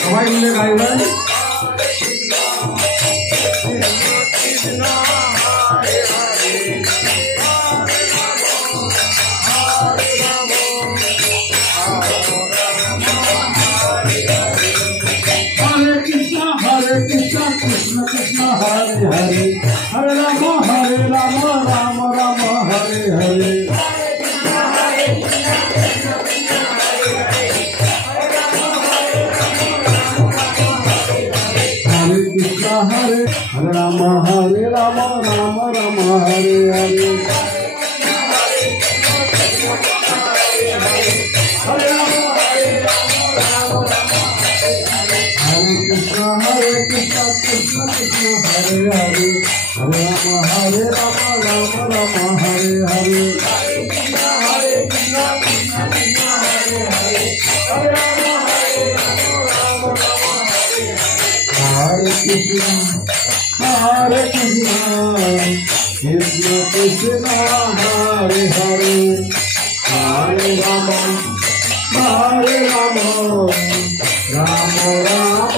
সবাই মিলে গাইবেন। कृष्ण कृष्ण हरे हरे हरे राम राम राम हरे हरे हरे कृष्ण हरे हरे राम राम हरे हरे कृष्ण कृष्ण कृष्ण हरे हरे हरे राम राम हरे हरे हरे कृष्ण कृष्ण कृष्ण हरे हरे हरे राम हरे कृष्ण कृष्ण कृष्ण हरे हरे हरे राम राम हरे हरे राम राम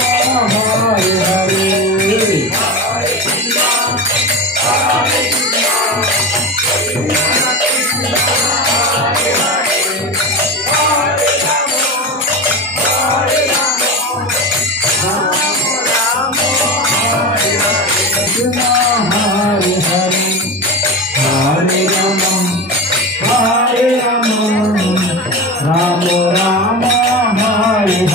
हरे हरे हरे राम राम हरे हरे हरे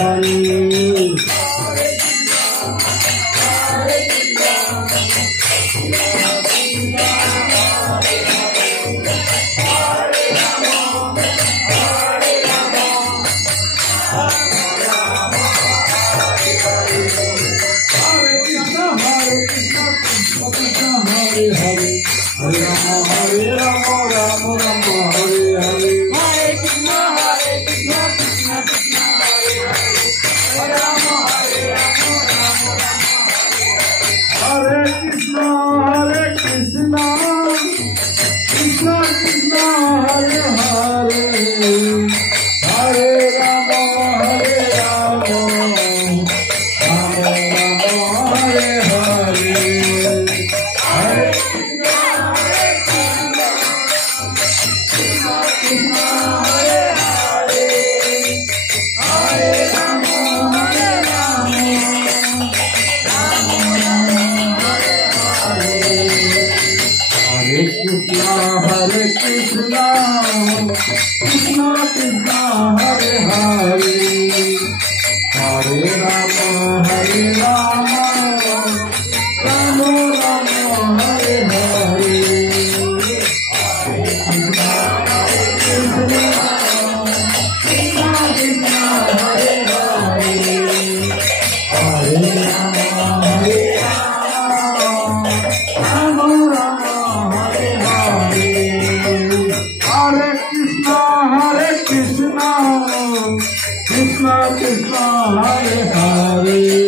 कृष्ण कृष्ण कृष्ण हरे हरे हरे राम हरे कृष्ण कृष्ण कृष्ण हरे हरे हरे राम हरे हरे हरे हरे कृष्ण कृष्ण कृष्ण हरे हरे हरे राम राम हरे हरे कृष्ण कृष्ण हरे हरे